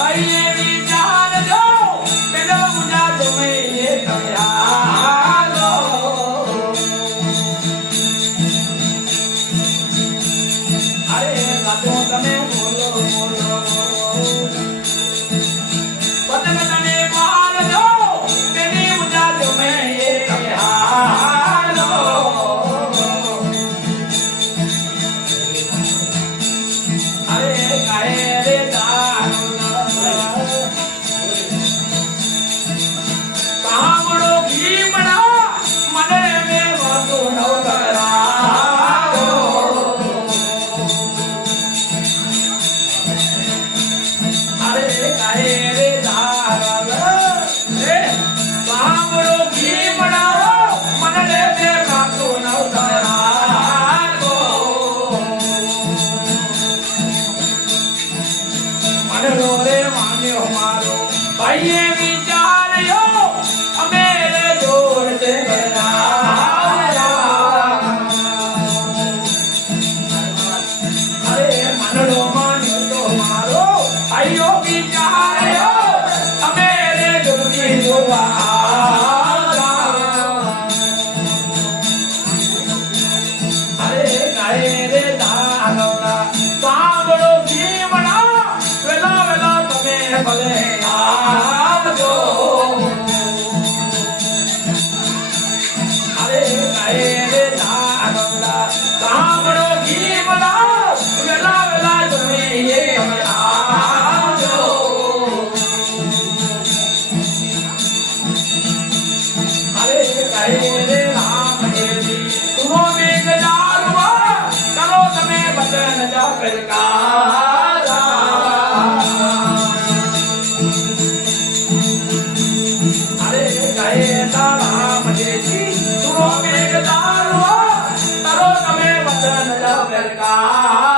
I never ભાઈએ વિચાર્યો, અમે જોર છે અરે મનડો માન્યો મારો ભાઈઓ વિચાર્યો, અમે રે જોતી જોવા. અરે કાય चंदन जा प्रकारा अरे गए राम जी तुम एक दारो तरो तमे वचन जा प्रकारा